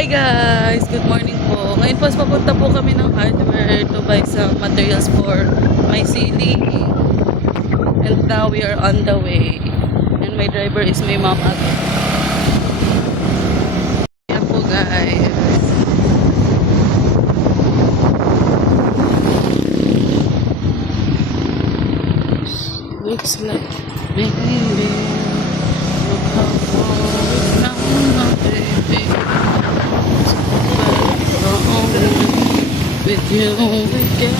Hi guys! Good morning po. Ngayon po papunta po kami ng hardware to buy some materials for my ceiling. And now we are on the way. And my driver is my mom again. Yan po guys. Looks like baby. Look how far it's now, baby. With you we get.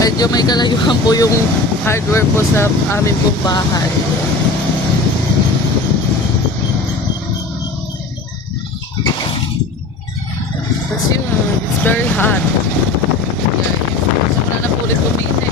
Medyo may kalayuan po yung hardware po sa amin pong bahay. Kasi yun, it's very hot. Guys, so wala na po ulit kuminit.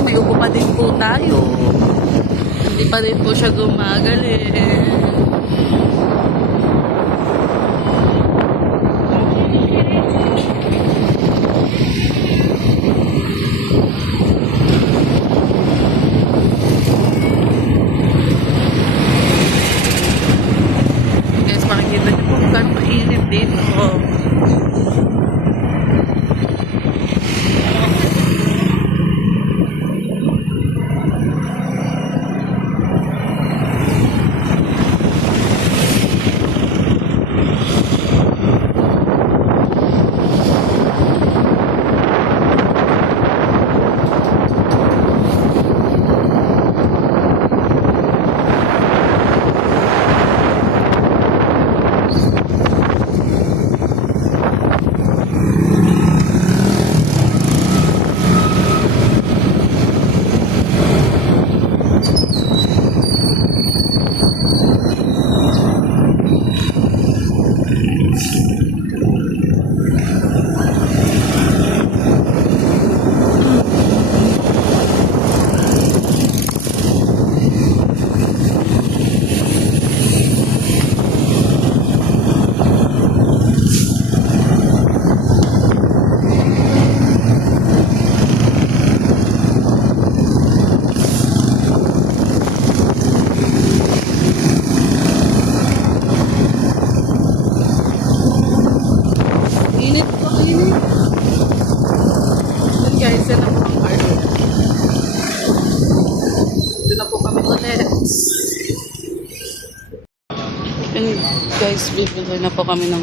May upo pa din po tayo. Hindi pa rin po siya gumagaling. Guys, makikita niyo po kung gano'ng mainit dito. Guys, yan na po ang hardware. Ito na po kami ulit. And guys, bibili na po kami ng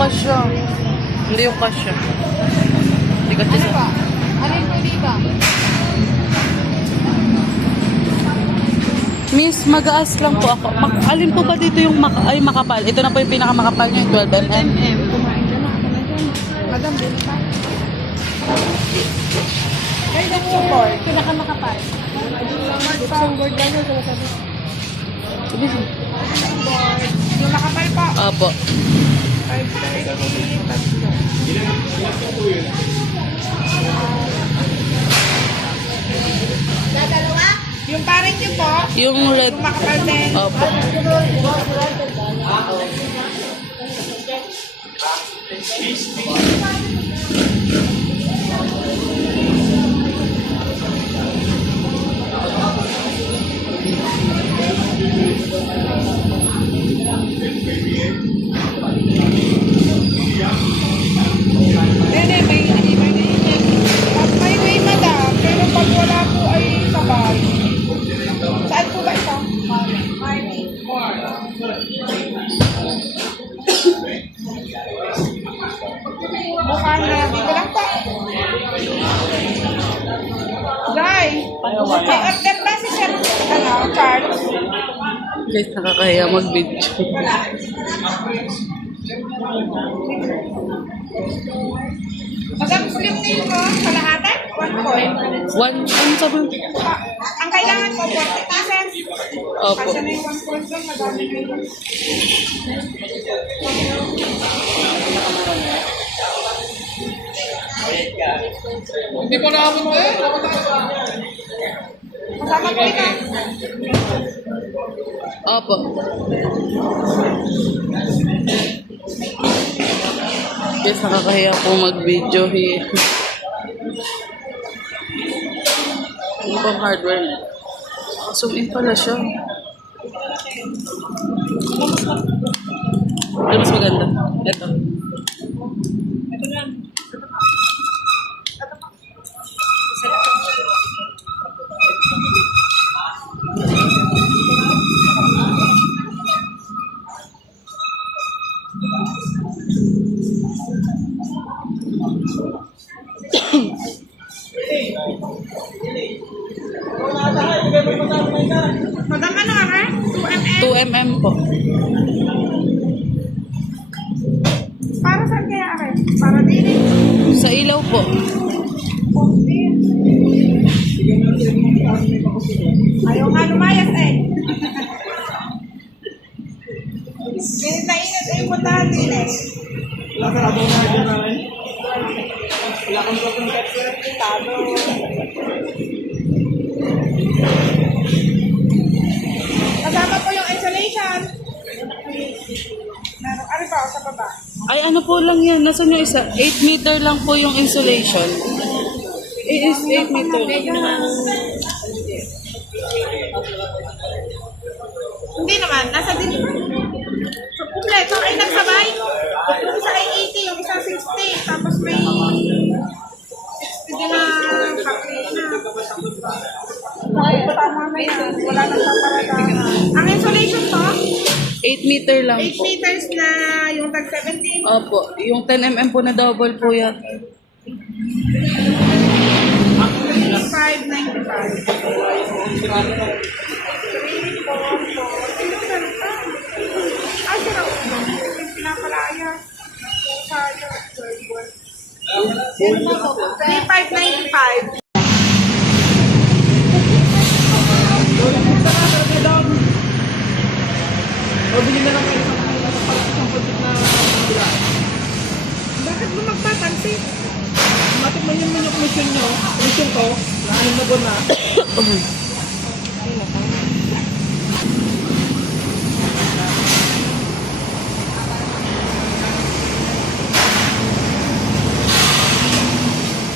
kasya. Hindi yung kasya. Hindi kasya Ano sa... ba? Alin po dito? Miss, mag-aas lang po ako. Alin po ba dito yung makapal? Ito na po yung pinakamakapal niya, yung 12 mm. Kumain ka na. Madam, bili pa. Ay, support. Pinakamakapal. Buksan board lang yun. Yung makapal pa. Opo. 530. Dadalawa? Yung parent niyo po, Yung red... yung makapal din. Opo. May way, madam. Pero pag wala po ay sabay. Saan po ba ito? Mukhang na dito lang po. Guy, may order ba si Chef, Charles? Guys, nakakahiya mag-video. Madam, slim nail mo, kalahatan? 1 point. Ano sabi? Ang kailangan mo, 40 pieces. Opo. Kasi na yung 1 point doon, madami na yun. Hindi pa namin eh. Kasama po ito. Opo. Guys, nakakahiya po mag-video here. Ano bang hardware na? Zoom in pala siya. Ano mas maganda? Ito. Madam, ano ka ka? 2 mm? 2 mm po. Para saan kaya ka? Para din eh. Sa ilaw po. Ayaw nga lumayas eh. Init na init eh, puntahan din eh. Kasama po yung insulation. Ano pa, sa baba? Ay, ano po lang yan. Nasaan yung isa? 8 meter lang po yung insulation. It is 8 meter. Hindi naman, nasa din. So, kumpleto ay nagsabay. Yung isa ay 80, yung isa 60. Tapos may 60 din na package na. Ay, tama na yan. Wala nang paparadahan. Ang insulation po, 8 meter lang 8 po. meters na yung tag 17. Opo. Yung 10 mm po na double po yan. 595. Ay, sira ulo. Yung pinapalaya. Sayang. 3,595. Mabili na lang kayo isang budget na bila. Bakit mo magpapansin? Matik man yung commission nyo. Commission ko, na 6 na buwan na.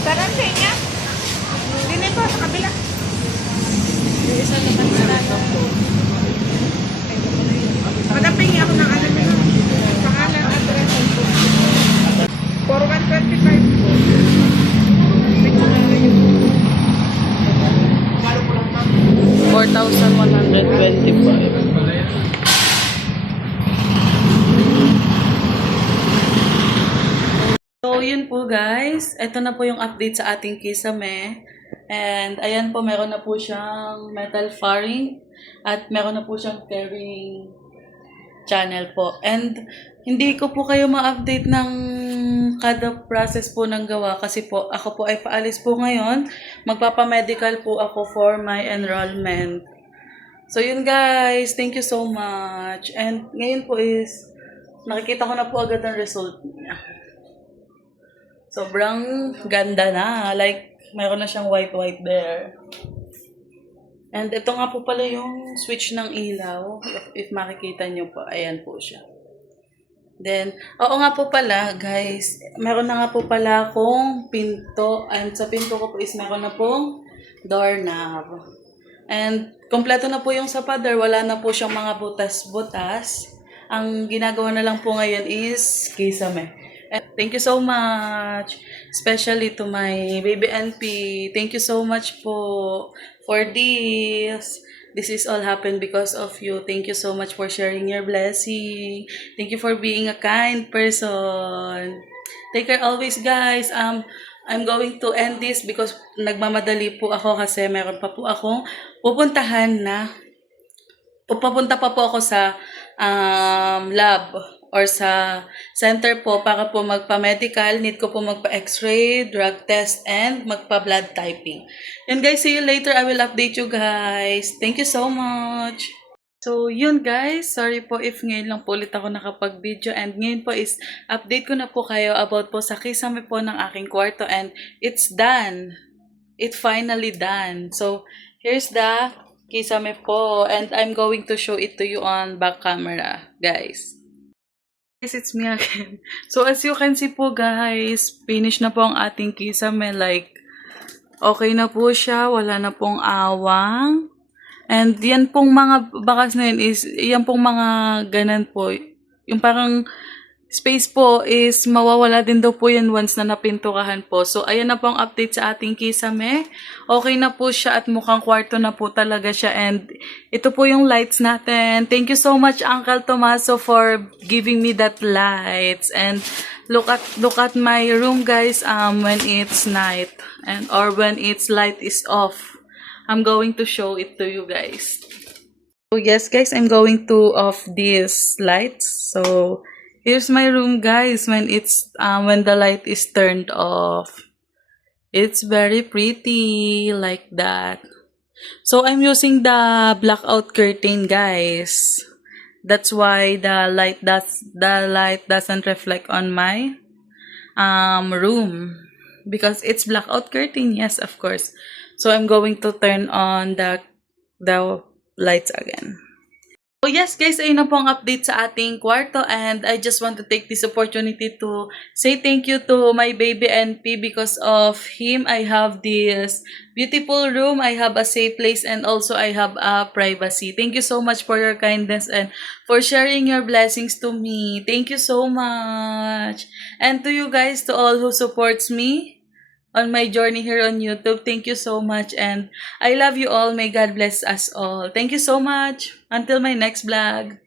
Sarap sa inyo? Hindi po, sa kabila. Isa naman sila. Magapingi ako ng ano nyo. Pangalan, address. 4125 po. yun po guys. Ito na po yung update sa ating kisame. And ayan po, meron na po siyang metal fairing. At meron na po siyang carrying channel po. And hindi ko po kayo ma-update ng kada process po ng gawa kasi po ako po ay paalis po ngayon. Magpapamedical po ako for my enrollment. So yun guys, thank you so much. And ngayon po is nakikita ko na po agad ang result niya. Sobrang ganda na. Like, mayroon na siyang white there. And ito nga po pala yung switch ng ilaw. If makikita nyo po, ayan po siya. Then, oo nga po pala, guys. Meron na nga po pala akong pinto. And sa pinto ko po is meron na pong doorknob. And, kompleto na po yung sa pader. Wala na po siyang mga butas-butas. Ang ginagawa na lang po ngayon is kisame. And thank you so much. Especially to my baby NP. Thank you so much po for this. This is all happened because of you. Thank you so much for sharing your blessing. Thank you for being a kind person. Take care always, guys. I'm going to end this because nagmamadali po ako kasi meron pa po akong pupuntahan na pupunta pa po ako sa lab or sa center po para po magpa-medical. Need ko po magpa-x-ray, drug test, and magpa-blood typing. Yun guys, see you later. I will update you guys. Thank you so much. So yun guys, sorry po if ngayon lang po ulit ako nakapag-video. And ngayon po is update ko na po kayo about po sa kisame po ng aking kwarto. And it's done. It's finally done. So here's the kisame po. And I'm going to show it to you on back camera, guys. It's me again. So as you can see po guys, finish na po ang ating kisame. Like, okay na po siya. Wala na pong awang. And yan pong mga bakas na yun is, yan pong mga ganan po. Yung parang space po is mawawala din daw po yan once na napinturahan po. So ayan na po ang update sa ating kisame. Okay na po siya at mukhang kwarto na po talaga siya. And ito po yung lights natin. Thank you so much Uncle Tomaso for giving me that lights. And look at my room guys when it's night and or when its light is off. I'm going to show it to you guys. So yes guys, I'm going to off these lights. So here's my room guys when it's when the light is turned off. It's very pretty like that. So I'm using the blackout curtain guys. That's why the light doesn't reflect on my room because it's blackout curtain. Yes, of course. So I'm going to turn on the lights again. So yes guys, ayun na po ang update sa ating kwarto and I just want to take this opportunity to say thank you to my baby NP. Because of him, I have this beautiful room, I have a safe place, and also I have a privacy. Thank you so much for your kindness and for sharing your blessings to me. Thank you so much. And to you guys, to all who supports me on my journey here on YouTube, thank you so much and I love you all. May God bless us all. Thank you so much. Until my next vlog.